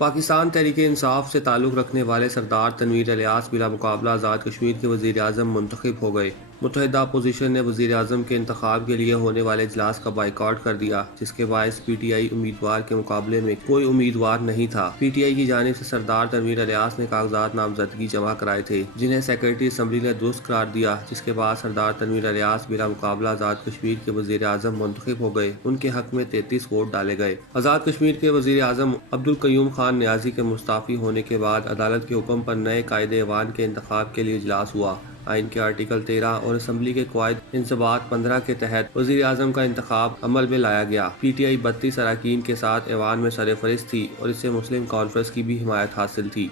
پاکستان تحریک انصاف سے تعلق رکھنے والے سردار تنویر الیاس بلا مقابلہ آزاد کشمیر کے وزیر اعظم منتخب ہو گئے۔ متحدہ اپوزیشن نے وزیر اعظم کے انتخاب کے لیے ہونے والے اجلاس کا بائیکاٹ کر دیا، جس کے باعث پی ٹی آئی امیدوار کے مقابلے میں کوئی امیدوار نہیں تھا۔ پی ٹی آئی کی جانب سے سردار تنویر الیاس نے کاغذات نامزدگی جمع کرائے تھے، جنہیں سیکریٹری اسمبلی نے درست قرار دیا، جس کے بعد سردار تنویر الیاس بلا مقابلہ آزاد کشمیر کے وزیر اعظم منتخب ہو گئے۔ ان کے حق میں 33 ووٹ ڈالے گئے۔ آزاد کشمیر کے وزیر اعظم عبدالقیوم خان نیازی کے مستعفی ہونے کے بعد عدالت کے حکم پر نئے قائد ایوان کے انتخاب کے لیے اجلاس ہوا۔ آئین کے آرٹیکل 13 اور اسمبلی کے قواعد انضباط 15 کے تحت وزیر اعظم کا انتخاب عمل میں لایا گیا۔ پی ٹی آئی 32 اراکین کے ساتھ ایوان میں سرفہرست تھی اور اسے مسلم کانفرنس کی بھی حمایت حاصل تھی۔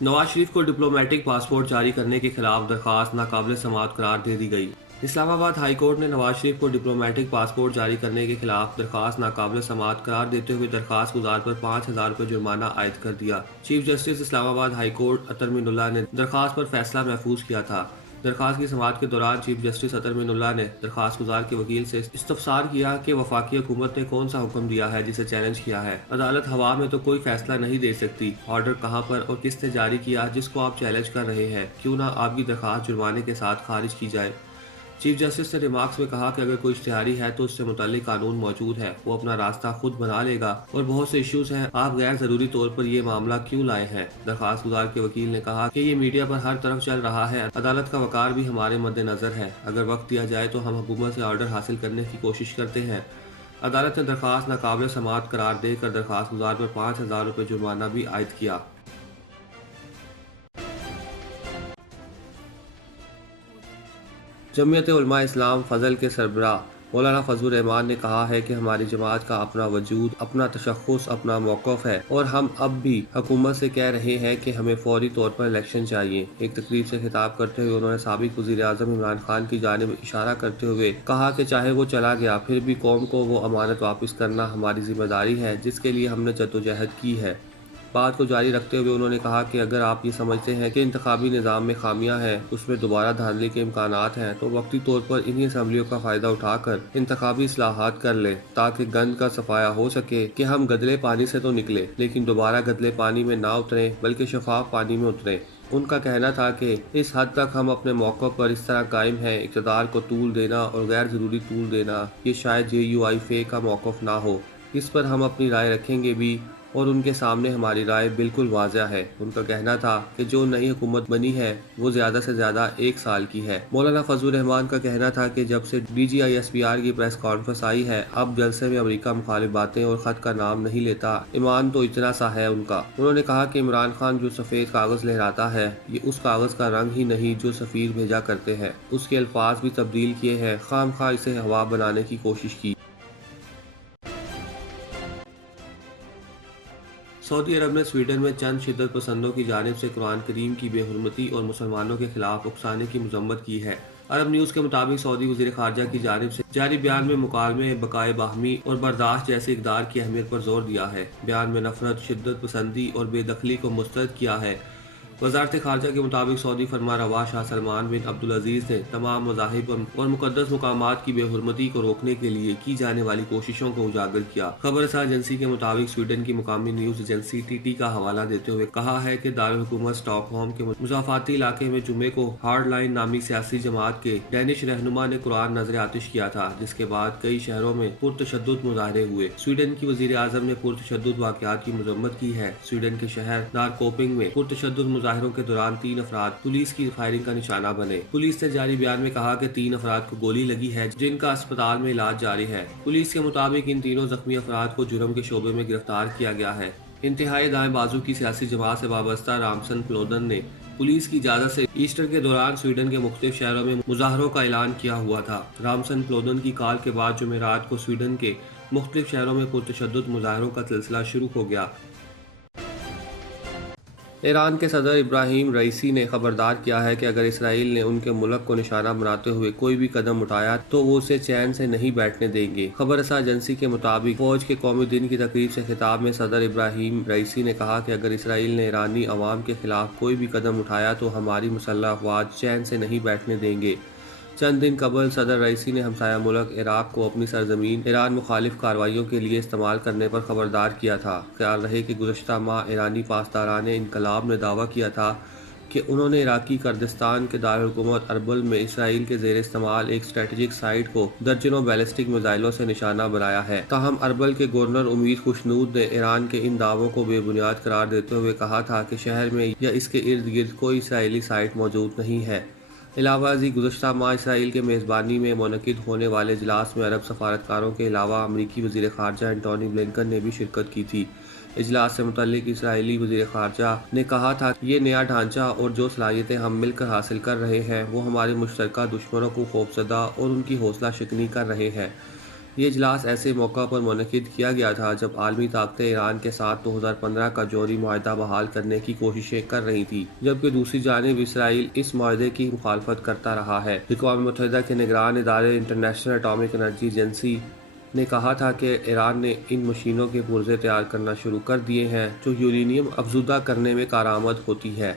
نواز شریف کو ڈپلومیٹک پاسپورٹ جاری کرنے کے خلاف درخواست ناقابل سماعت قرار دے دی گئی۔ اسلام آباد ہائی کورٹ نے نواز شریف کو ڈپلومیٹک پاسپورٹ جاری کرنے کے خلاف درخواست ناقابل سماعت قرار دیتے ہوئے درخواست گزار پر 5,000 روپے جرمانہ عائد کر دیا۔ چیف جسٹس اسلام آباد ہائی کورٹ عطر مین اللہ نے درخواست پر فیصلہ محفوظ کیا تھا۔ درخواست کی سماعت کے دوران چیف جسٹس عطر مین اللہ نے درخواست گزار کے وکیل سے استفسار کیا کہ وفاقی حکومت نے کون سا حکم دیا ہے جسے چیلنج کیا ہے۔ عدالت ہوا میں تو کوئی فیصلہ نہیں دے سکتی، آرڈر کہاں پر اور کس نے جاری کیا جس کو آپ چیلنج کر رہے ہیں، کیوں نہ آپ کی درخواست جرمانے کے ساتھ خارج کی جائے۔ چیف جسٹس نے ریمارکس میں کہا کہ اگر کوئی اشتہاری ہے تو اس سے متعلق قانون موجود ہے، وہ اپنا راستہ خود بنا لے گا اور بہت سے ایشوز ہیں، آپ غیر ضروری طور پر یہ معاملہ کیوں لائے ہیں۔ درخواست گزار کے وکیل نے کہا کہ یہ میڈیا پر ہر طرف چل رہا ہے، عدالت کا وقار بھی ہمارے مد نظر ہے، اگر وقت دیا جائے تو ہم حکومت سے آرڈر حاصل کرنے کی کوشش کرتے ہیں۔ عدالت نے درخواست ناقابل سماعت قرار دے کر درخواست گزار پر 5,000 روپے جرمانہ بھی عائد کیا۔ جمعیت علماء اسلام فضل کے سربراہ مولانا فضل الرحمان نے کہا ہے کہ ہماری جماعت کا اپنا وجود، اپنا تشخص، اپنا موقف ہے اور ہم اب بھی حکومت سے کہہ رہے ہیں کہ ہمیں فوری طور پر الیکشن چاہیے۔ ایک تقریب سے خطاب کرتے ہوئے انہوں نے سابق وزیر اعظم عمران خان کی جانب اشارہ کرتے ہوئے کہا کہ چاہے وہ چلا گیا، پھر بھی قوم کو وہ امانت واپس کرنا ہماری ذمہ داری ہے جس کے لیے ہم نے جدوجہد کی ہے۔ بات کو جاری رکھتے ہوئے انہوں نے کہا کہ اگر آپ یہ سمجھتے ہیں کہ انتخابی نظام میں خامیاں ہیں، اس میں دوبارہ دھاندلی کے امکانات ہیں، تو وقتی طور پر انہی اسمبلیوں کا فائدہ اٹھا کر انتخابی اصلاحات کر لیں تاکہ گند کا صفایا ہو سکے کہ ہم گدلے پانی سے تو نکلے لیکن دوبارہ گدلے پانی میں نہ اتریں بلکہ شفاف پانی میں اتریں۔ ان کا کہنا تھا کہ اس حد تک ہم اپنے موقف پر اس طرح قائم ہیں، اقتدار کو طول دینا اور غیر ضروری طول دینا یہ شاید JUI کا موقف نہ ہو، اس پر ہم اپنی رائے رکھیں گے بھی اور ان کے سامنے ہماری رائے بالکل واضح ہے۔ ان کا کہنا تھا کہ جو نئی حکومت بنی ہے وہ زیادہ سے زیادہ 1 سال کی ہے۔ مولانا فضل الرحمان کا کہنا تھا کہ جب سے DGISPR کی پریس کانفرنس آئی ہے، اب جلسے میں امریکہ مخالف باتیں اور خط کا نام نہیں لیتا، ایمان تو اتنا سا ہے ان کا۔ انہوں نے کہا کہ عمران خان جو سفید کاغذ لہراتا ہے، یہ اس کاغذ کا رنگ ہی نہیں جو سفیر بھیجا کرتے ہیں، اس کے الفاظ بھی تبدیل کیے ہیں، خام خواہ اسے ہوا بنانے کی کوشش کی۔ سعودی عرب نے سویڈن میں چند شدت پسندوں کی جانب سے قرآن کریم کی بے حرمتی اور مسلمانوں کے خلاف اکسانے کی مذمت کی ہے۔ عرب نیوز کے مطابق سعودی وزیر خارجہ کی جانب سے جاری بیان میں مکالمے، بقائے باہمی اور برداشت جیسے اقدار کی اہمیت پر زور دیا ہے۔ بیان میں نفرت، شدت پسندی اور بے دخلی کو مسترد کیا ہے۔ وزارت خارجہ کے مطابق سعودی فرما روا شاہ سلمان بن عبدالعزیز نے تمام مذاہب اور مقدس مقامات کی بے حرمتی کو روکنے کے لیے کی جانے والی کوششوں کو اجاگر کیا۔ خبر رساں ایجنسی کے مطابق سویڈن کی مقامی نیوز ایجنسی TT کا حوالہ دیتے ہوئے کہا ہے کہ دارالحکومت اسٹاک ہوم کے مضافاتی علاقے میں جمعے کو ہارڈ لائن نامی سیاسی جماعت کے ڈینش رہنما نے قرآن نذر آتش کیا تھا، جس کے بعد کئی شہروں میں پرتشدد مظاہرے ہوئے۔ سویڈن کی وزیر اعظم نے پرتشدد واقعات کی مذمت کی ہے۔ سویڈن کے شہر نارکوپنگ میں پرتشدد مظاہروں کے دوران 3 افراد پولیس کی فائرنگ کا نشانہ بنے۔ پولیس نے جاری بیان میں کہا کہ 3 افراد کو گولی لگی ہے جن کا اسپتال میں علاج جاری ہے۔ پولیس کے مطابق ان تینوں زخمی افراد کو جرم کے شعبے میں گرفتار کیا گیا ہے۔ انتہائی دائیں بازو کی سیاسی جماعت سے وابستہ رامسن پلودن نے پولیس کی اجازت سے ایسٹر کے دوران سویڈن کے مختلف شہروں میں مظاہروں کا اعلان کیا ہوا تھا۔ رامسن پلودن کی کال کے بعد جمعرات کو سویڈن کے مختلف شہروں میں پرتشدد مظاہروں کا سلسلہ شروع ہو گیا۔ ایران کے صدر ابراہیم رئیسی نے خبردار کیا ہے کہ اگر اسرائیل نے ان کے ملک کو نشانہ بناتے ہوئے کوئی بھی قدم اٹھایا تو وہ اسے چین سے نہیں بیٹھنے دیں گے۔ خبر رساں ایجنسی کے مطابق فوج کے قومی دن کی تقریب سے خطاب میں صدر ابراہیم رئیسی نے کہا کہ اگر اسرائیل نے ایرانی عوام کے خلاف کوئی بھی قدم اٹھایا تو ہماری مسلح افواج چین سے نہیں بیٹھنے دیں گے۔ چند دن قبل صدر رئیسی نے ہمسایہ ملک عراق کو اپنی سرزمین ایران مخالف کارروائیوں کے لیے استعمال کرنے پر خبردار کیا تھا۔ خیال رہے کہ گزشتہ ماہ ایرانی پاسداران انقلاب نے دعویٰ کیا تھا کہ انہوں نے عراقی کردستان کے دارالحکومت اربل میں اسرائیل کے زیر استعمال ایک اسٹریٹجک سائٹ کو درجنوں بیلسٹک میزائلوں سے نشانہ بنایا ہے۔ تاہم اربل کے گورنر امید خوشنود نے ایران کے ان دعووں کو بے بنیاد قرار دیتے ہوئے کہا تھا کہ شہر میں یا اس کے ارد گرد کوئی اسرائیلی سائٹ موجود نہیں ہے۔ علاوہ ازیں گزشتہ ماہ اسرائیل کے میزبانی میں منعقد ہونے والے اجلاس میں عرب سفارتکاروں کے علاوہ امریکی وزیر خارجہ اینٹونی بلنکن نے بھی شرکت کی تھی۔ اجلاس سے متعلق اسرائیلی وزیر خارجہ نے کہا تھا کہ یہ نیا ڈھانچہ اور جو صلاحیتیں ہم مل کر حاصل کر رہے ہیں وہ ہمارے مشترکہ دشمنوں کو خوفزدہ اور ان کی حوصلہ شکنی کر رہے ہیں۔ یہ اجلاس ایسے موقع پر منعقد کیا گیا تھا جب عالمی طاقتیں ایران کے ساتھ 2015 کا جوہری معاہدہ بحال کرنے کی کوششیں کر رہی تھیں، جبکہ دوسری جانب اسرائیل اس معاہدے کی مخالفت کرتا رہا ہے۔ اقوام متحدہ کے نگران ادارے انٹرنیشنل ایٹامک انرجی ایجنسی نے کہا تھا کہ ایران نے ان مشینوں کے پرزے تیار کرنا شروع کر دیے ہیں جو یورینیم افزودہ کرنے میں کارآمد ہوتی ہے۔